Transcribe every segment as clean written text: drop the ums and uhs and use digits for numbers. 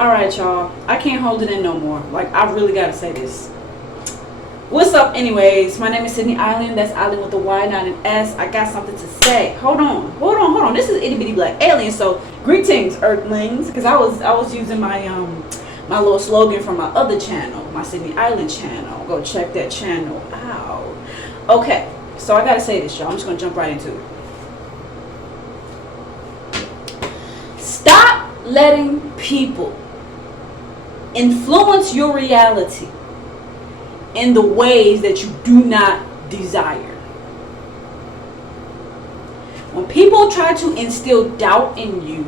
Alright, y'all. I can't hold it in no more. Like, I really gotta say this. What's up, anyways? My name is Sydney Island. That's Island with a Y, not an S. I got something to say. Hold on. This is Itty Bitty Black Alien. So, greetings, Earthlings. Because I was using my my little slogan from my other channel, my Sydney Island channel. Go check that channel out. Okay, so I gotta say this, y'all. I'm just gonna jump right into it. Stop letting people influence your reality in the ways that you do not desire. When people try to instill doubt in you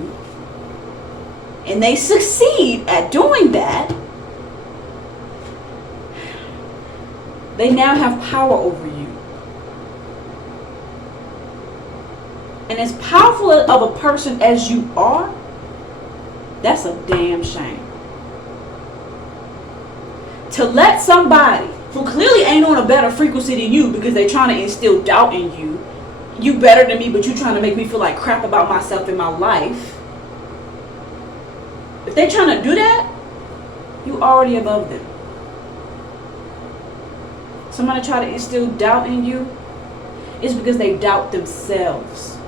and they succeed at doing that, they now have power over you. And as powerful of a person as you are, that's a damn shame. To let somebody who clearly ain't on a better frequency than you because they're trying to instill doubt in you, you better than me, but you trying to make me feel like crap about myself in my life. If they're trying to do that, you already above them. Somebody try to instill doubt in you, it's because they doubt themselves.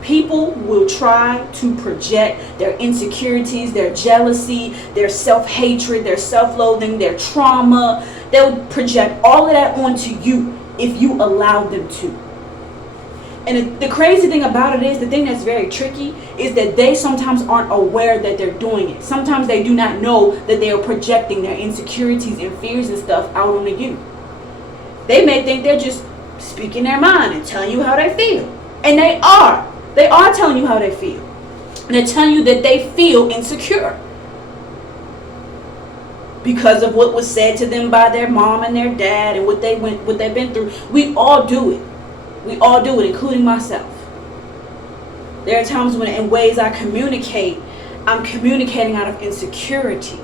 People will try to project their insecurities, their jealousy, their self-hatred, their self-loathing, their trauma. They'll project all of that onto you if you allow them to. And the crazy thing about it is, the thing that's very tricky is that they sometimes aren't aware that they're doing it. Sometimes they do not know that they are projecting their insecurities and fears and stuff out onto you. They may think they're just speaking their mind and telling you how they feel. And they are. They are telling you how they feel. And they're telling you that they feel insecure because of what was said to them by their mom and their dad and what they've been through. We all do it. We all do it, including myself. There are times when, in ways I communicate, I'm communicating out of insecurity.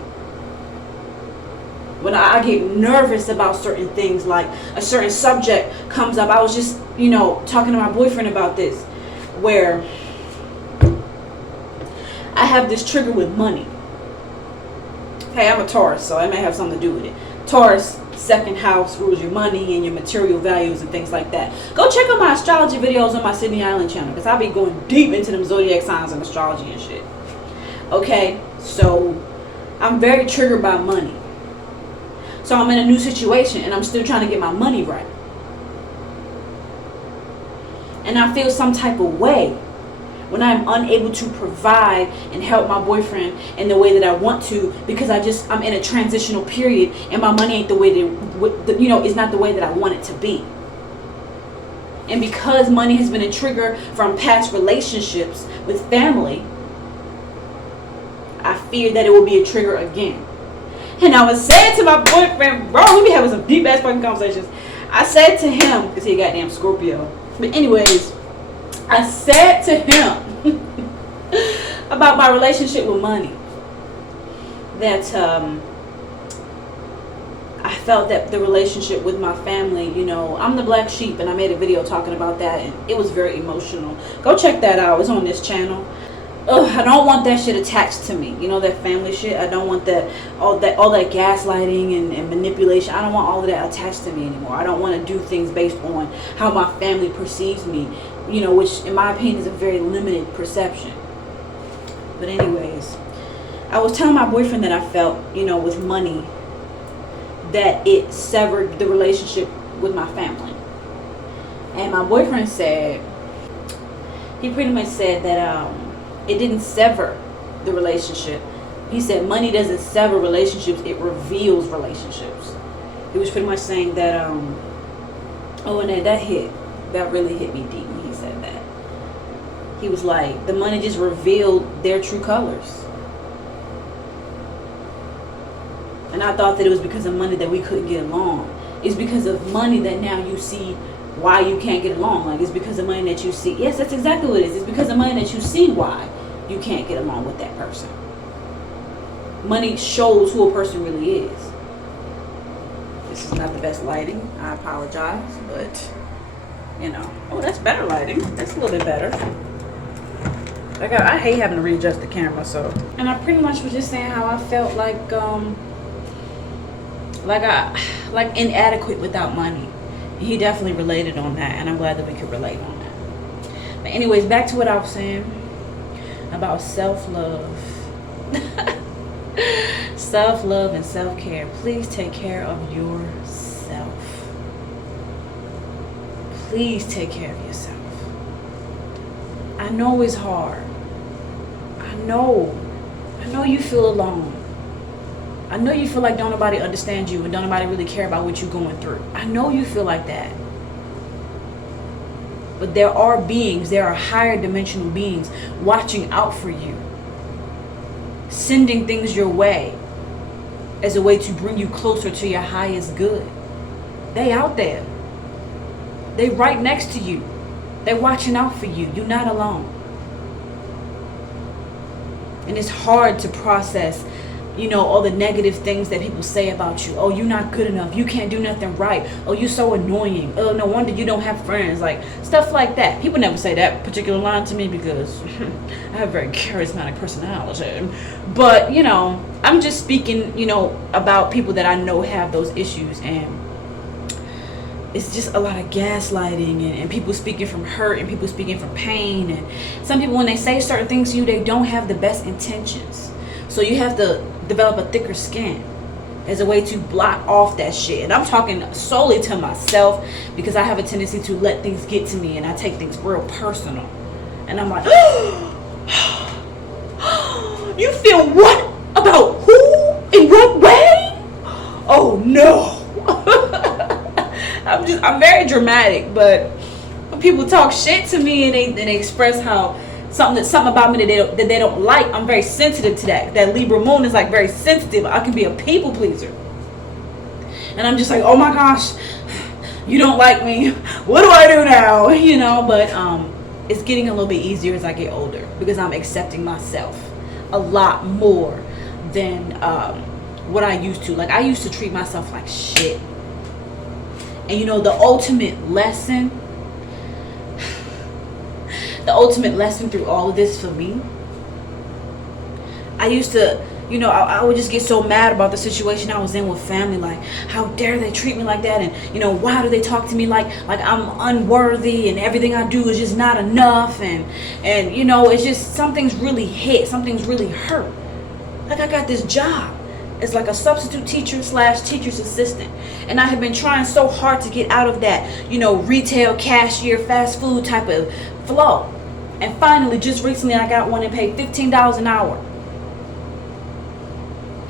When I get nervous about certain things, like a certain subject comes up. I was just, talking to my boyfriend about this, where I have this trigger with money. Hey, I'm a Taurus, so it may have something to do with it. Taurus, second house, rules your money and your material values and things like that. Go check out my astrology videos on my Sydney Island channel, because I'll be going deep into them zodiac signs and astrology and shit. Okay, so I'm very triggered by money. So I'm in a new situation and I'm still trying to get my money right. And I feel some type of way when I'm unable to provide and help my boyfriend in the way that I want to, because I'm in a transitional period and my money ain't the way that, it's not the way that I want it to be. And because money has been a trigger from past relationships with family, I fear that it will be a trigger again. And I was saying to my boyfriend, bro, we be having some deep ass fucking conversations. I said to him, because he a goddamn Scorpio. But anyways, I said to him about my relationship with money, that I felt that the relationship with my family, I'm the black sheep, and I made a video talking about that, and it was very emotional. Go check that out. It's on this channel. I don't want that shit attached to me. That family shit. I don't want all that gaslighting and manipulation. I don't want all of that attached to me anymore. I don't want to do things based on how my family perceives me, which in my opinion is a very limited perception. But anyways, I was telling my boyfriend that I felt, with money, that it severed the relationship with my family. And my boyfriend said, he pretty much said that it didn't sever the relationship. He said money doesn't sever relationships, it reveals relationships. He was pretty much saying that, and that really hit me deep when he said that. He was like, the money just revealed their true colors. And I thought that it was because of money that we couldn't get along. It's because of money that now you see why you can't get along. Like, it's because of money that you see. Yes, that's exactly what it is. It's because of money that you see why you can't get along with that person. Money shows who a person really is. This is not the best lighting. I apologize, but oh, that's better lighting. That's a little bit better. I hate having to readjust the camera, so. And I pretty much was just saying how I felt like inadequate without money. He definitely related on that, and I'm glad that we could relate on that. But anyways, back to what I was saying about self-love. Self-love and self-care. Please take care of yourself. Please take care of yourself. I know it's hard. I know you feel alone. I know you feel like don't nobody understand you and don't nobody really care about what you're going through. I know you feel like that. But there are higher dimensional beings watching out for you, sending things your way as a way to bring you closer to your highest good. They out there. They right next to you. They're watching out for you. You're not alone. And it's hard to process, all the negative things that people say about you. Oh, you're not good enough. You can't do nothing right. Oh, you're so annoying. Oh, no wonder you don't have friends. Like, stuff like that. People never say that particular line to me because I have a very charismatic personality. But, I'm just speaking, about people that I know have those issues. And it's just a lot of gaslighting and people speaking from hurt and people speaking from pain. And some people, when they say certain things to you, they don't have the best intentions. So you have to develop a thicker skin as a way to block off that shit. And I'm talking solely to myself because I have a tendency to let things get to me and I take things real personal. And I'm like, you feel what about who in what way? Oh no. I'm very dramatic, but when people talk shit to me and they express how something about me that they don't like, I'm very sensitive to that. That Libra moon is like very sensitive. I can be a people pleaser. And I'm just like, oh my gosh, you don't like me. What do I do now? But it's getting a little bit easier as I get older because I'm accepting myself a lot more than what I used to. Like, I used to treat myself like shit. And the ultimate lesson through all of this for me, I used to, I would just get so mad about the situation I was in with family. Like, how dare they treat me like that? And, why do they talk to me like I'm unworthy and everything I do is just not enough? And it's just something's really hit. Something's really hurt. Like, I got this job. It's like a substitute teacher / teacher's assistant. And I have been trying so hard to get out of that, retail, cashier, fast food type of flow. And finally, just recently, I got one and paid $15 an hour.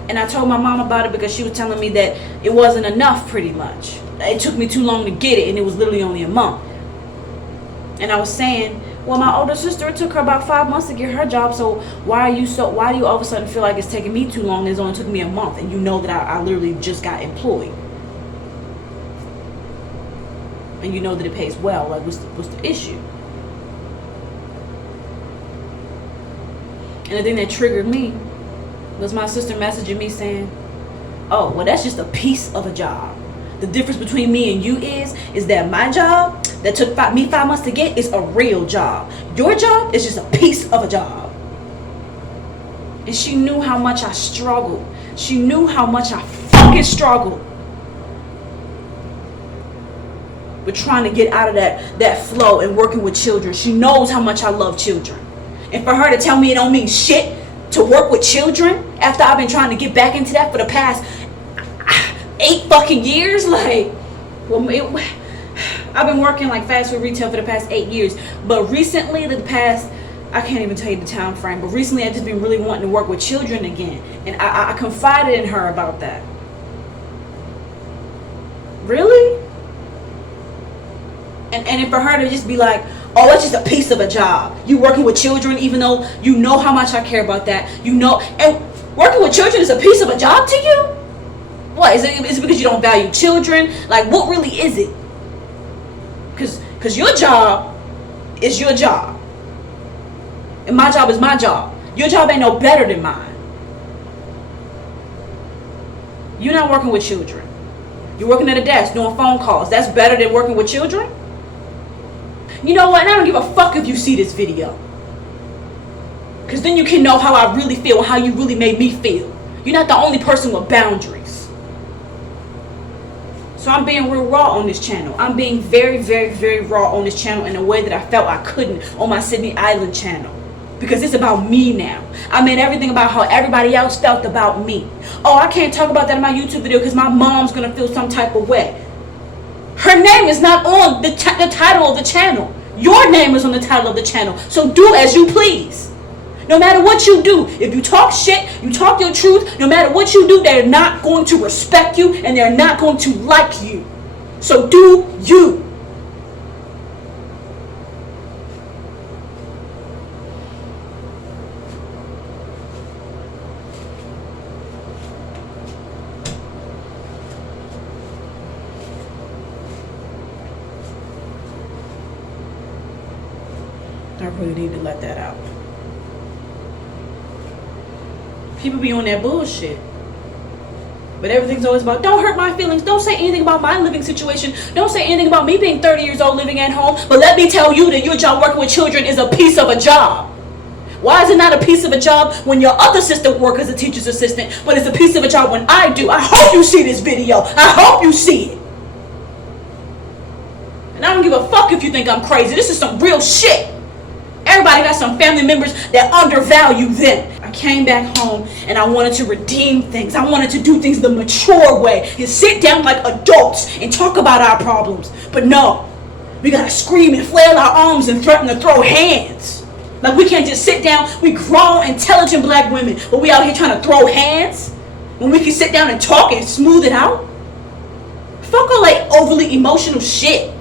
And I told my mom about it because she was telling me that it wasn't enough pretty much. It took me too long to get it and it was literally only a month. And I was saying, well, my older sister, it took her about 5 months to get her job. So why do you all of a sudden feel like it's taking me too long? It only took me a month, and that I literally just got employed, and that it pays well. Like, what's the issue? And the thing that triggered me was my sister messaging me saying, "Oh, well, that's just a piece of a job. The difference between me and you is that my job that took me 5 months to get is a real job. Your job is just a piece of a job." And she knew how much I struggled. She knew how much I fucking struggled with trying to get out of that flow and working with children. She knows how much I love children. And for her to tell me it don't mean shit to work with children after I've been trying to get back into that for the past 8 fucking years, like, I've been working like fast food retail for the past 8 years, but recently, I can't even tell you the time frame, but recently I've just been really wanting to work with children again, and I confided in her about that. Really? And for her to just be like, oh, that's just a piece of a job. You working with children, even though you know how much I care about that, and working with children is a piece of a job to you? What, is it because you don't value children? Like, what really is it? Because your job is your job. And my job is my job. Your job ain't no better than mine. You're not working with children. You're working at a desk doing phone calls. That's better than working with children? You know what? And I don't give a fuck if you see this video. Because then you can know how I really feel and how you really made me feel. You're not the only person with boundaries. So I'm being real raw on this channel. I'm being very, very, very raw on this channel in a way that I felt I couldn't on my Sydney Island channel. Because it's about me now. I made everything about how everybody else felt about me. Oh, I can't talk about that in my YouTube video because my mom's going to feel some type of way. Her name is not on the title of the channel. Your name is on the title of the channel. So do as you please. No matter what you do, if you talk shit, you talk your truth, no matter what you do, they're not going to respect you and they're not going to like you. So do you. I really need to let that out. People be on that bullshit. But everything's always about, don't hurt my feelings. Don't say anything about my living situation. Don't say anything about me being 30 years old living at home. But let me tell you that your job working with children is a piece of a job. Why is it not a piece of a job when your other sister works as a teacher's assistant, but it's a piece of a job when I do? I hope you see this video. I hope you see it. And I don't give a fuck if you think I'm crazy. This is some real shit. Everybody got some family members that undervalue them. I came back home and I wanted to redeem things. I wanted to do things the mature way and sit down like adults and talk about our problems. But no, we gotta scream and flail our arms and threaten to throw hands. Like we can't just sit down. We grown, intelligent black women, but we out here trying to throw hands when we can sit down and talk and smooth it out. Fuck all like overly emotional shit.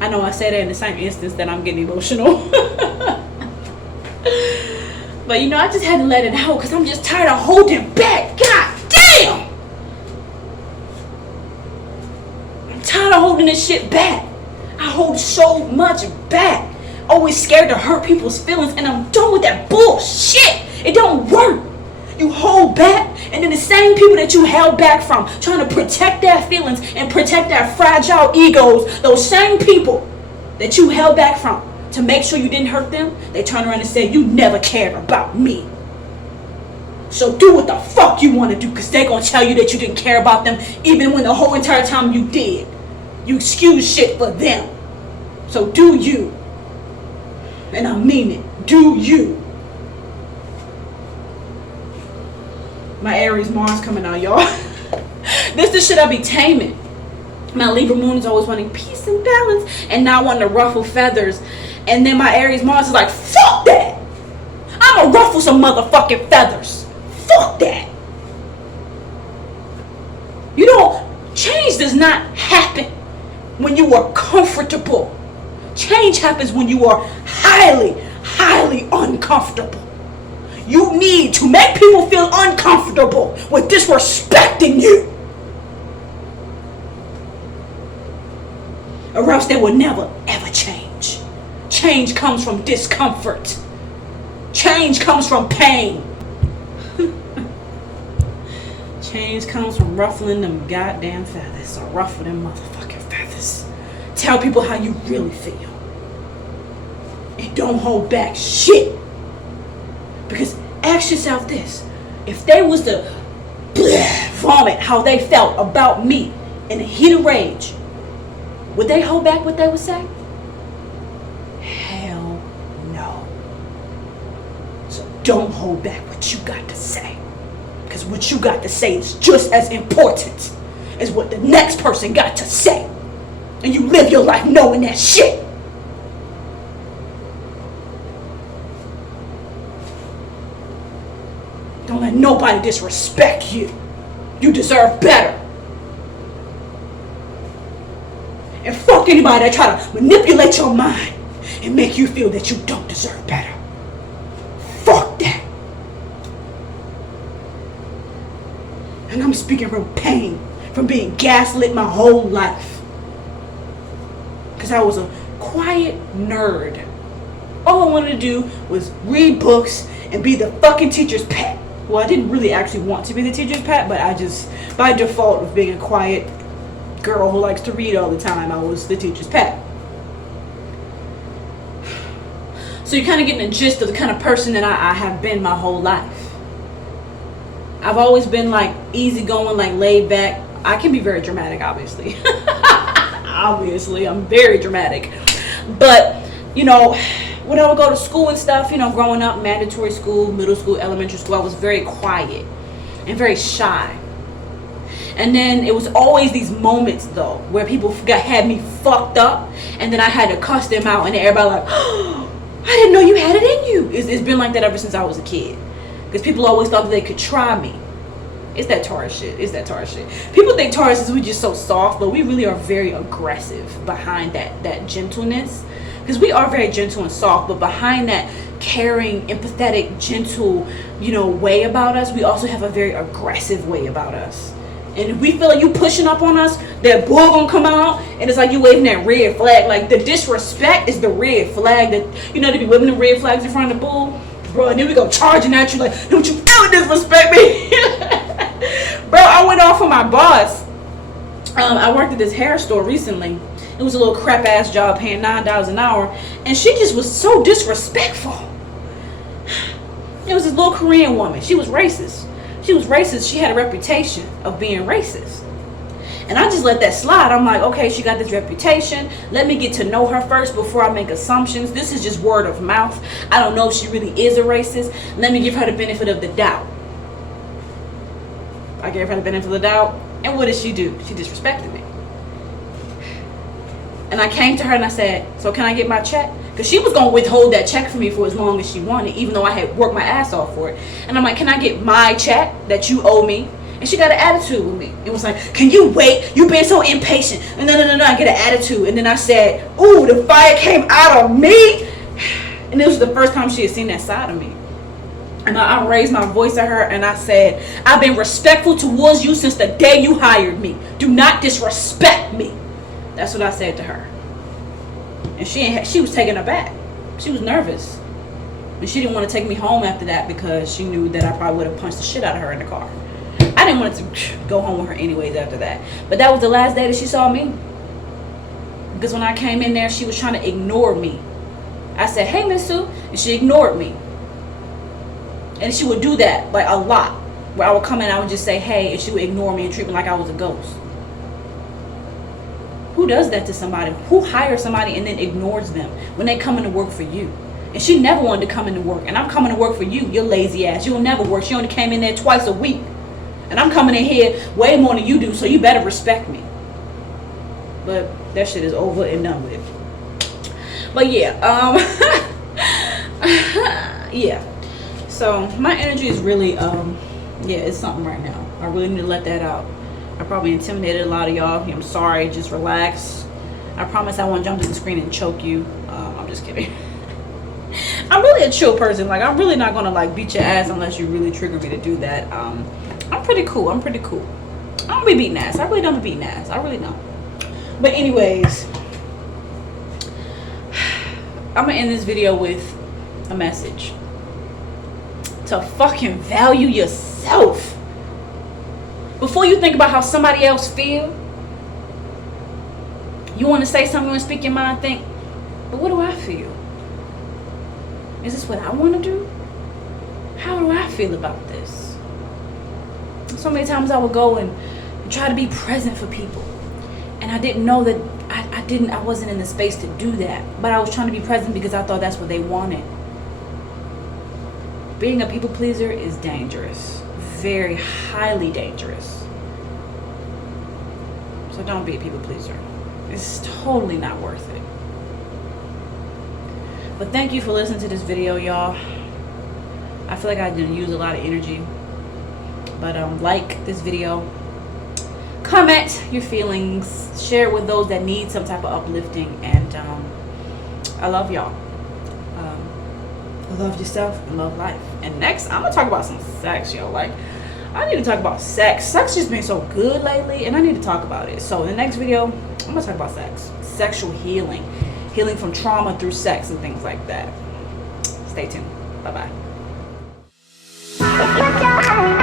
I know I say that in the same instance that I'm getting emotional. But you know, I just had to let it out because I'm just tired of holding back. God damn! I'm tired of holding this shit back. I hold so much back. Always scared to hurt people's feelings, and I'm done with that bullshit. It don't work. You hold back, and then the same people that you held back from, trying to protect their feelings and protect their fragile egos, those same people that you held back from to make sure you didn't hurt them, they turn around and say, you never cared about me. So do what the fuck you want to do, because they're going to tell you that you didn't care about them even when the whole entire time you did. You excuse shit for them. So do you. And I mean it. Do you. My Aries Mars coming out, y'all. This the shit I be taming. My Libra moon is always wanting peace and balance and not wanting to ruffle feathers. And then my Aries Mars is like, fuck that. I'ma ruffle some motherfucking feathers. Fuck that. You know, change does not happen when you are comfortable. Change happens when you are highly, highly uncomfortable. You need to make people feel uncomfortable with disrespecting you. Or else they will never, ever change. Change comes from discomfort. Change comes from pain. Change comes from ruffling them goddamn feathers. So ruffle them motherfucking feathers. Tell people how you really feel. And don't hold back shit. Because ask yourself this. If they was to vomit how they felt about me in a heat of rage, would they hold back what they would say? Hell no. So don't hold back what you got to say. Because what you got to say is just as important as what the next person got to say. And you live your life knowing that shit. Don't let nobody disrespect you. You deserve better. And fuck anybody that try to manipulate your mind and make you feel that you don't deserve better. Fuck that. And I'm speaking from pain, from being gaslit my whole life. Because I was a quiet nerd. All I wanted to do was read books and be the fucking teacher's pet. Well, I didn't really actually want to be the teacher's pet, but I just, by default of being a quiet girl who likes to read all the time, I was the teacher's pet. So you're kind of getting a gist of the kind of person that I have been my whole life. I've always been like easygoing, like laid back. I can be very dramatic, obviously. Obviously, I'm very dramatic. But, you know, when I would go to school and stuff, you know, growing up, mandatory school, middle school, elementary school, I was very quiet and very shy. And then it was always these moments, though, where people had me fucked up, and then I had to cuss them out, and everybody like, oh, I didn't know you had it in you. It's been like that ever since I was a kid. Because people always thought that they could try me. It's that Taurus shit. It's that Taurus shit. People think Taurus is we just so soft, but we really are very aggressive behind that gentleness. Because we are very gentle and soft, but behind that caring, empathetic, gentle, you know, way about us, we also have a very aggressive way about us. And if we feel like you pushing up on us, that bull gonna come out, and it's like you waving that red flag. Like, the disrespect is the red flag. That, you know, they be waving the red flags in front of the bull, bro, and then we go charging at you like, don't you ever disrespect me. Bro, I went off on my boss. I worked at this hair store recently. It was a little crap ass job paying $9 an hour, and she just was so disrespectful. It was this little Korean woman. She was racist. She had a reputation of being racist. And I just let that slide. I'm like, okay, she got this reputation. Let me get to know her first before I make assumptions. This is just word of mouth. I don't know if she really is a racist. Let me give her the benefit of the doubt. I gave her the benefit of the doubt. And what did she do? She disrespected me. And I came to her and I said, so can I get my check? Because she was going to withhold that check for me for as long as she wanted, even though I had worked my ass off for it. And I'm like, can I get my check that you owe me? And she got an attitude with me. It was like, can you wait? You've been so impatient. And no, I get an attitude. And then I said, ooh, the fire came out of me. And this was the first time she had seen that side of me. And I raised my voice at her and I said, I've been respectful towards you since the day you hired me. Do not disrespect me. That's what I said to her. And she was taken aback. She was nervous. And she didn't want to take me home after that because she knew that I probably would have punched the shit out of her in the car. I didn't want to go home with her anyways after that. But that was the last day that she saw me. Because when I came in there, she was trying to ignore me. I said, hey, Miss Sue. And she ignored me. And she would do that like a lot. Where I would come in, I would just say, hey, and she would ignore me and treat me like I was a ghost. Who does that to somebody? Who hires somebody and then ignores them when they come in to work for you? And she never wanted to come in to work. And I'm coming to work for you, your lazy ass. You'll never work. She only came in there twice a week. And I'm coming in here way more than you do, so you better respect me. But that shit is over and done with. But yeah, yeah. So my energy is really, yeah, it's something right now. I really need to let that out. I probably intimidated a lot of y'all. I'm sorry, just relax. I promise I won't jump to the screen and choke you. I'm just kidding. I'm really a chill person. Like, I'm really not gonna like beat your ass unless you really trigger me to do that. I'm pretty cool. I don't be beating ass. I really don't be beating ass. I really don't. But anyways, I'm gonna end this video with a message. To fucking value yourself. Before you think about how somebody else feel, you want to say something, you want to speak your mind, think, but what do I feel? Is this what I want to do? How do I feel about this? So many times I would go and try to be present for people. And I didn't know that I wasn't in the space to do that. But I was trying to be present because I thought that's what they wanted. Being a people pleaser is dangerous. Very highly dangerous. So don't be a people pleaser. It's totally not worth it. But thank you for listening to this video, y'all. I feel like I didn't use a lot of energy. But like this video. Comment your feelings. Share it with those that need some type of uplifting. And I love y'all. Love yourself and love life. And next, I'm gonna talk about some sex, yo. Like, I need to talk about sex. Sex just been so good lately, and I need to talk about it. So in the next video, I'm gonna talk about sex, sexual healing from trauma through sex and things like that. Stay tuned. Bye bye.